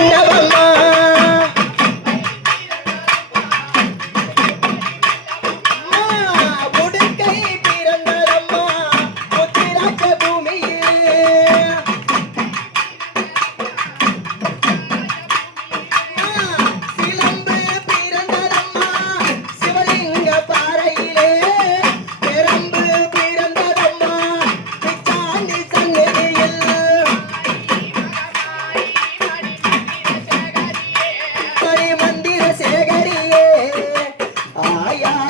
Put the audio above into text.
Yeah, Yeah.